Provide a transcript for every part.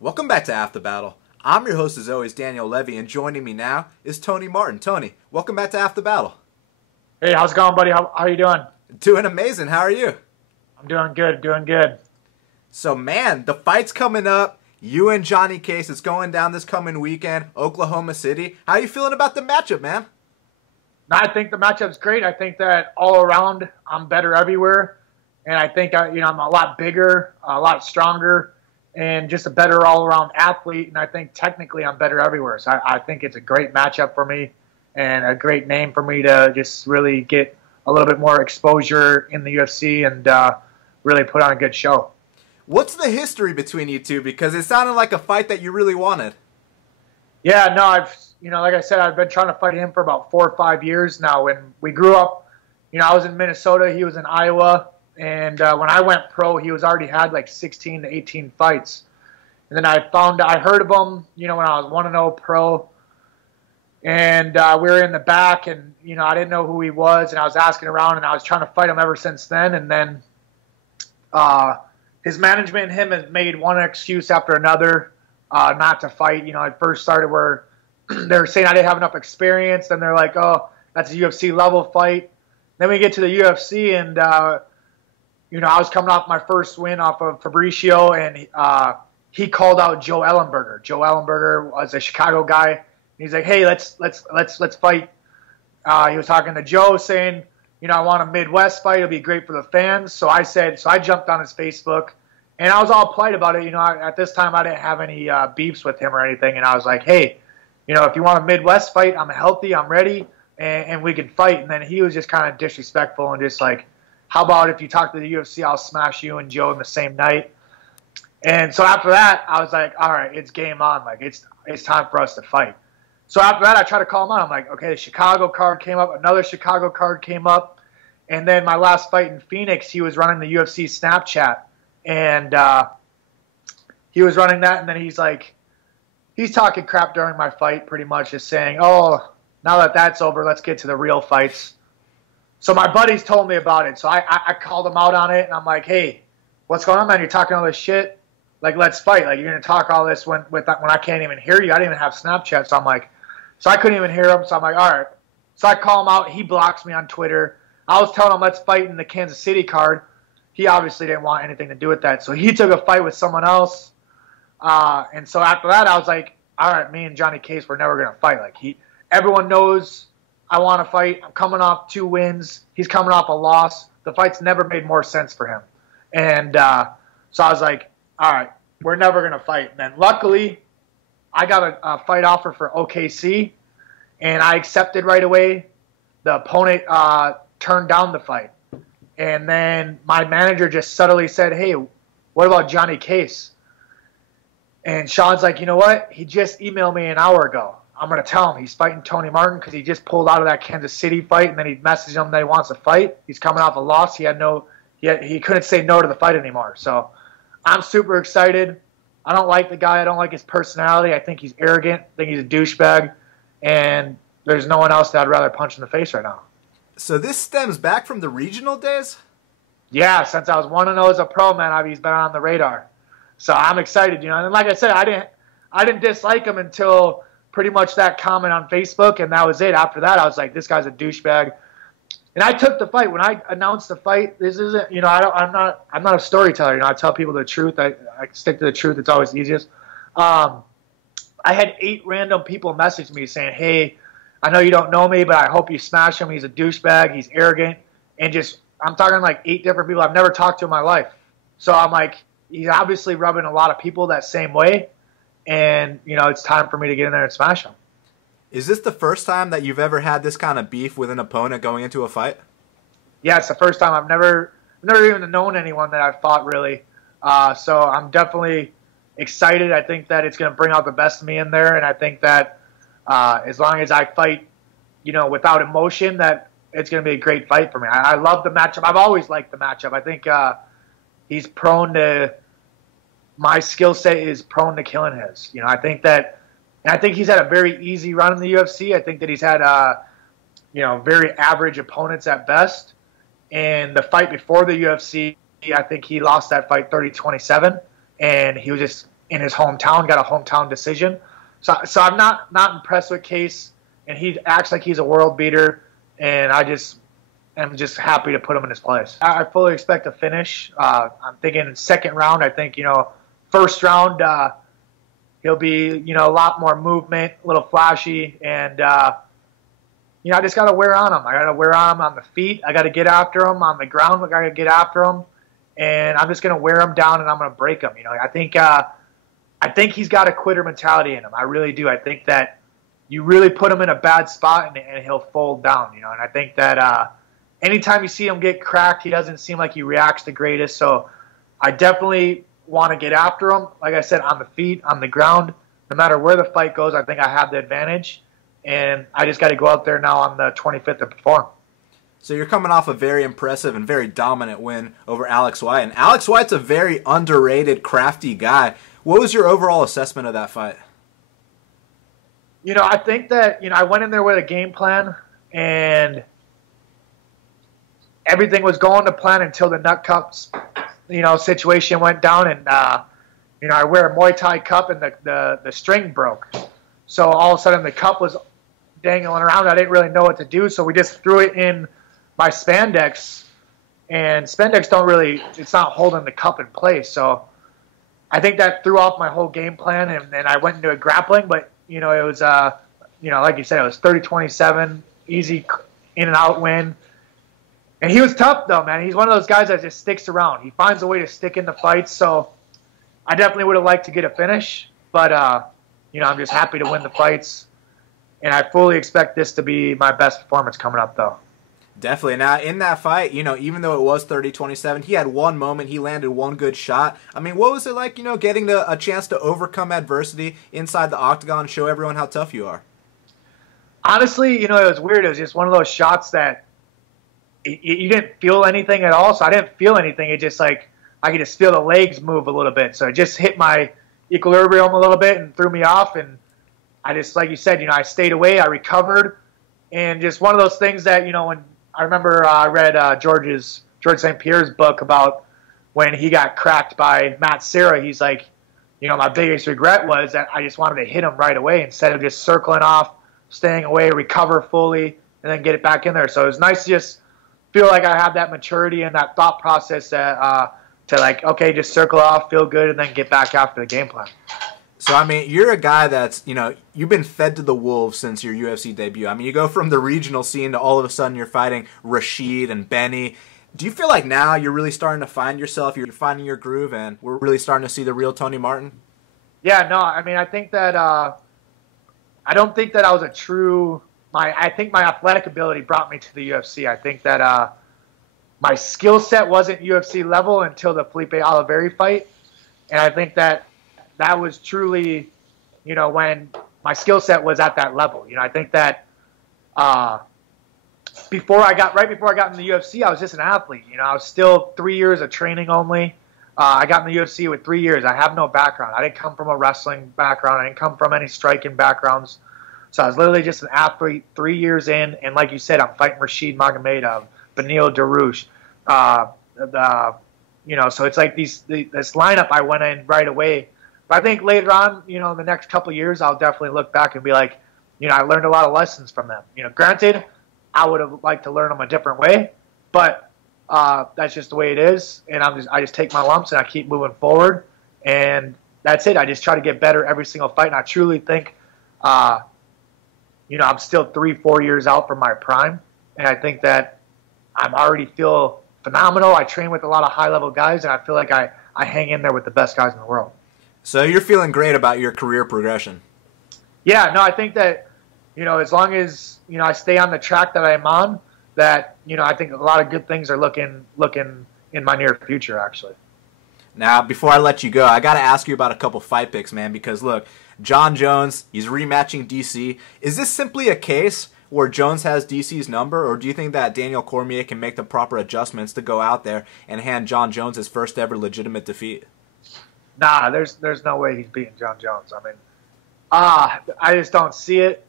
Welcome back to After Battle. I'm your host as always, Daniel Levi, and joining me now is Tony Martin. Tony, welcome back to After Battle. Hey, how's it going, buddy? How you doing? Doing amazing. How are you? I'm doing good. So, man, the fight's coming up. You and Johnny Case, it's going down this coming weekend, Oklahoma City. How are you feeling about the matchup, man? I think the matchup's great. I think that all around I'm better everywhere, and I think I'm a lot bigger, a lot stronger, and just a better all-around athlete. And I think technically I'm better everywhere. So I think it's a great matchup for me, and a great name for me to just really get a little bit more exposure in the UFC and really put on a good show. What's the history between you two? Because it sounded like a fight that you really wanted. Yeah, no, like I said, I've been trying to fight him for about 4 or 5 years now. When we grew up, I was in Minnesota, he was in Iowa, and when I went pro, he was already had like 16 to 18 fights. And then I heard of him, when I was 1-0 pro, and we were in the back, and I didn't know who he was, and I was asking around, and I was trying to fight him ever since then. And then his management and him has made one excuse after another not to fight. It first started where they were saying I didn't have enough experience. Then they're like, oh, that's a UFC level fight. Then we get to the UFC, and I was coming off my first win off of Fabricio, and he called out Joe Ellenberger. Joe Ellenberger was a Chicago guy. He's like, hey, let's fight. He was talking to Joe, saying, I want a Midwest fight. It'll be great for the fans. So I jumped on his Facebook, and I was all polite about it. At this time I didn't have any beefs with him or anything, and I was like, hey, if you want a Midwest fight, I'm healthy, I'm ready, and we can fight. And then he was just kind of disrespectful and just like, how about if you talk to the UFC, I'll smash you and Joe in the same night. And so after that, I was like, all right, it's game on. Like, it's time for us to fight. So after that, I tried to call him out. I'm like, okay, the Chicago card came up. Another Chicago card came up. And then my last fight in Phoenix, he was running the UFC Snapchat. And he was running that, and then he's talking crap during my fight, pretty much just saying, oh, now that that's over, let's get to the real fights. So my buddies told me about it. So I called him out on it, and I'm like, hey, what's going on, man? You're talking all this shit. Like, let's fight. Like, you're going to talk all this when I can't even hear you. I didn't even have Snapchat. So I couldn't even hear him. So I'm like, all right. So I call him out. He blocks me on Twitter. I was telling him, let's fight in the Kansas City card. He obviously didn't want anything to do with that. So he took a fight with someone else. And so after that, I was like, all right, me and Johnny Case, we're never going to fight. Like, everyone knows I want to fight. I'm coming off 2 wins. He's coming off a loss. The fight's never made more sense for him. And so I was like, all right, we're never going to fight. And then luckily, I got a fight offer for OKC, and I accepted right away. The opponent turned down the fight. And then my manager just subtly said, hey, what about Johnny Case? And Sean's like, you know what? He just emailed me an hour ago. I'm going to tell him he's fighting Tony Martin because he just pulled out of that Kansas City fight, and then he messaged him that he wants to fight. He's coming off a loss. He couldn't say no to the fight anymore. So I'm super excited. I don't like the guy. I don't like his personality. I think he's arrogant. I think he's a douchebag. And there's no one else that I'd rather punch in the face right now. So this stems back from the regional days? Yeah, since I was 1-0 as a pro, man, he's been on the radar. So I'm excited, And like I said, I didn't dislike him until pretty much that comment on Facebook, and that was it. After that, I was like, this guy's a douchebag. And I took the fight. When I announced the fight, this isn't, I'm not a storyteller. I tell people the truth. I stick to the truth. It's always easiest. I had 8 random people message me saying, hey, I know you don't know me, but I hope you smash him. He's a douchebag. He's arrogant. And I'm talking like 8 different people I've never talked to in my life. So I'm like, he's obviously rubbing a lot of people that same way. And, it's time for me to get in there and smash him. Is this the first time that you've ever had this kind of beef with an opponent going into a fight? Yeah, it's the first time. I've never even known anyone that I've fought, really. So I'm definitely excited. I think that it's going to bring out the best of me in there. And I think that as long as I fight, without emotion, that it's going to be a great fight for me. I love the matchup. I've always liked the matchup. I think he's prone to – my skill set is prone to killing his. I think he's had a very easy run in the UFC. I think that he's had, very average opponents at best. And the fight before the UFC, I think he lost that fight 30-27. And he was just in his hometown, got a hometown decision. So I'm not impressed with Case, and he acts like he's a world beater, and I'm just happy to put him in his place. I fully expect a finish. I'm thinking second round. I think, first round he'll be, a lot more movement, a little flashy, and I just got to wear on him. I got to wear on him on the feet. I got to get after him on the ground. I got to get after him, and I'm just going to wear him down, and I'm going to break him. I think he's got a quitter mentality in him. I really do. I think that you really put him in a bad spot, and he'll fold down. And I think that anytime you see him get cracked, he doesn't seem like he reacts the greatest. So I definitely want to get after him. Like I said, on the feet, on the ground, no matter where the fight goes, I think I have the advantage. And I just got to go out there now on the 25th and perform. So you're coming off a very impressive and very dominant win over Alex White. And Alex White's a very underrated, crafty guy. What was your overall assessment of that fight? I think that, I went in there with a game plan, and everything was going to plan until the nut cups, situation went down. And, I wear a Muay Thai cup, and the string broke. So all of a sudden the cup was dangling around. I didn't really know what to do, so we just threw it in my spandex, and spandex it's not holding the cup in place. So I think that threw off my whole game plan, and then I went into a grappling, but, it was, like you said, it was 30-27, easy in and out win. And he was tough, though, man. He's one of those guys that just sticks around. He finds a way to stick in the fights, so I definitely would have liked to get a finish, but, I'm just happy to win the fights, and I fully expect this to be my best performance coming up, though. Definitely. Now, in that fight, even though it was 30-27, he had one moment. He landed one good shot. I mean, what was it like, getting a chance to overcome adversity inside the octagon and show everyone how tough you are? Honestly, it was weird. It was just one of those shots that you didn't feel anything at all, so I didn't feel anything. It just, I could just feel the legs move a little bit. So it just hit my equilibrium a little bit and threw me off, and I just, like you said, I stayed away, I recovered, and just one of those things that, when I remember I read George St. Pierre's book about when he got cracked by Matt Serra. He's like, my biggest regret was that I just wanted to hit him right away instead of just circling off, staying away, recover fully, and then get it back in there. So it was nice to just feel like I have that maturity and that thought process to okay, just circle off, feel good, and then get back after the game plan. So, I mean, you're a guy that's, you've been fed to the wolves since your UFC debut. I mean, you go from the regional scene to all of a sudden you're fighting Rashid and Benny. Do you feel like now you're really starting to find yourself, you're finding your groove, and we're really starting to see the real Tony Martin? Yeah, no, I mean, I think that I don't think that I was I think my athletic ability brought me to the UFC. I think that my skill set wasn't UFC level until the Felipe Oliveri fight, and I think that was truly, when my skill set was at that level. I think that right before I got in the UFC, I was just an athlete. I was still 3 years of training only. I got in the UFC with 3 years. I have no background. I didn't come from a wrestling background. I didn't come from any striking backgrounds. So I was literally just an athlete 3 years in, and like you said, I'm fighting Rashid Magomedov, Beneil Dariush. So it's like this lineup I went in right away. But I think later on, in the next couple of years, I'll definitely look back and be like, I learned a lot of lessons from them. Granted, I would have liked to learn them a different way, but that's just the way it is. And I just take my lumps and I keep moving forward, and that's it. I just try to get better every single fight, and I truly think, I'm still 3-4 years out from my prime, and I think that I already feel phenomenal. I train with a lot of high-level guys, and I feel like I hang in there with the best guys in the world. So you're feeling great about your career progression? Yeah, no, I think that, as long as, I stay on the track that I'm on, that, I think a lot of good things are looking in my near future, actually. Now, before I let you go, I got to ask you about a couple fight picks, man, because, look, John Jones, he's rematching DC. Is this simply a case where Jones has DC's number, or do you think that Daniel Cormier can make the proper adjustments to go out there and hand John Jones his first ever legitimate defeat? Nah, there's no way he's beating John Jones. I mean, I just don't see it.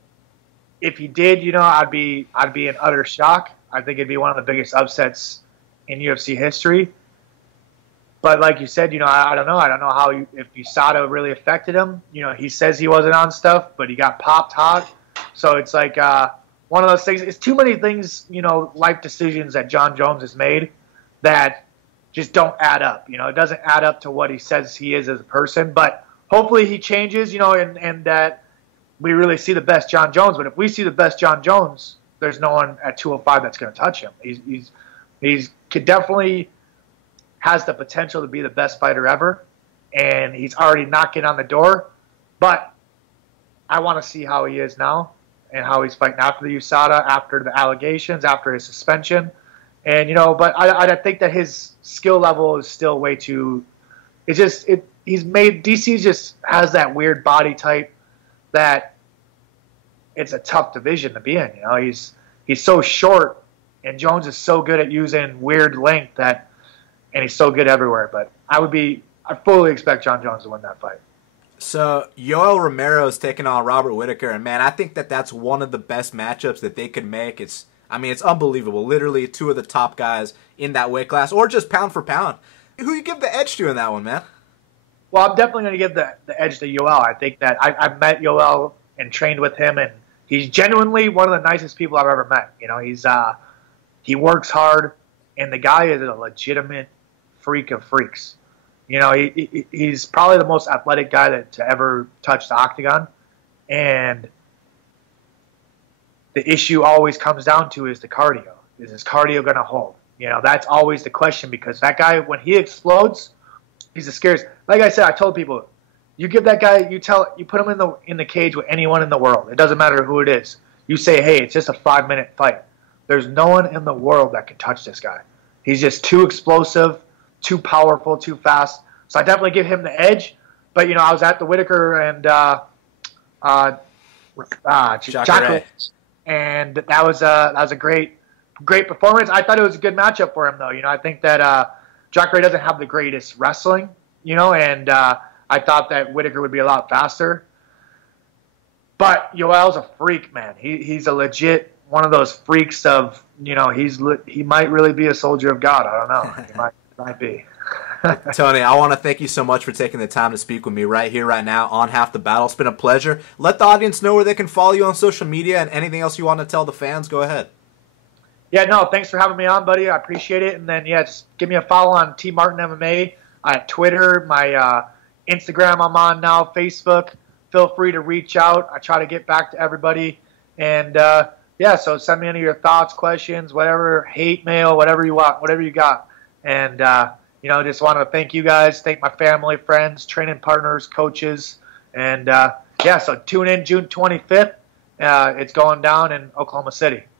If he did, I'd be in utter shock. I think it'd be one of the biggest upsets in UFC history. But like you said, I don't know. I don't know if USADA really affected him. He says he wasn't on stuff, but he got popped hot. So it's like one of those things. It's too many things, life decisions that John Jones has made that just don't add up. It doesn't add up to what he says he is as a person. But hopefully he changes, and that we really see the best John Jones. But if we see the best John Jones, there's no one at 205 that's going to touch him. He's could definitely has the potential to be the best fighter ever, and he's already knocking on the door. But I want to see how he is now and how he's fighting after the USADA, after the allegations, after his suspension. And, but I think that his skill level is still way too – he's made – DC just has that weird body type that it's a tough division to be in. He's so short, and Jones is so good at using weird length that – and he's so good everywhere. But I fully expect John Jones to win that fight. So Yoel Romero's taking on Robert Whittaker, and man, I think that's one of the best matchups that they could make. It's unbelievable. Literally two of the top guys in that weight class, or just pound for pound. Who you give the edge to in that one, man? Well, I'm definitely going to give the edge to Yoel. I think that I've met Yoel and trained with him, and he's genuinely one of the nicest people I've ever met. He works hard, and the guy is a legitimate freak of freaks. He's probably the most athletic guy to ever touch the octagon. And the issue always comes down to is the cardio. Is his cardio going to hold? That's always the question, because that guy, when he explodes, he's the scariest. Like I said, I told people, you give that guy, you put him in the cage with anyone in the world. It doesn't matter who it is. You say, hey, it's just a 5-minute fight. There's no one in the world that can touch this guy. He's just too explosive, too powerful, too fast. So I definitely give him the edge. But, I was at the Whittaker and Jacare, and that was a great performance. I thought it was a good matchup for him, though. I think that Jacare doesn't have the greatest wrestling, and I thought that Whittaker would be a lot faster. But Yoel's a freak, man. He's a legit one of those freaks of, he might really be a soldier of God. I don't know. He might be. Tony, I want to thank you so much for taking the time to speak with me right here, right now on Half the Battle. It's been a pleasure. Let the audience know where they can follow you on social media, and anything else you want to tell the fans, go ahead. Yeah, no, thanks for having me on, buddy. I appreciate it. And then, just give me a follow on T. Martin MMA at Twitter, my Instagram I'm on now, Facebook. Feel free to reach out. I try to get back to everybody. And, so send me any of your thoughts, questions, whatever, hate mail, whatever you want, whatever you got. And, just want to thank you guys, thank my family, friends, training partners, coaches. And, so tune in June 25th. It's going down in Oklahoma City.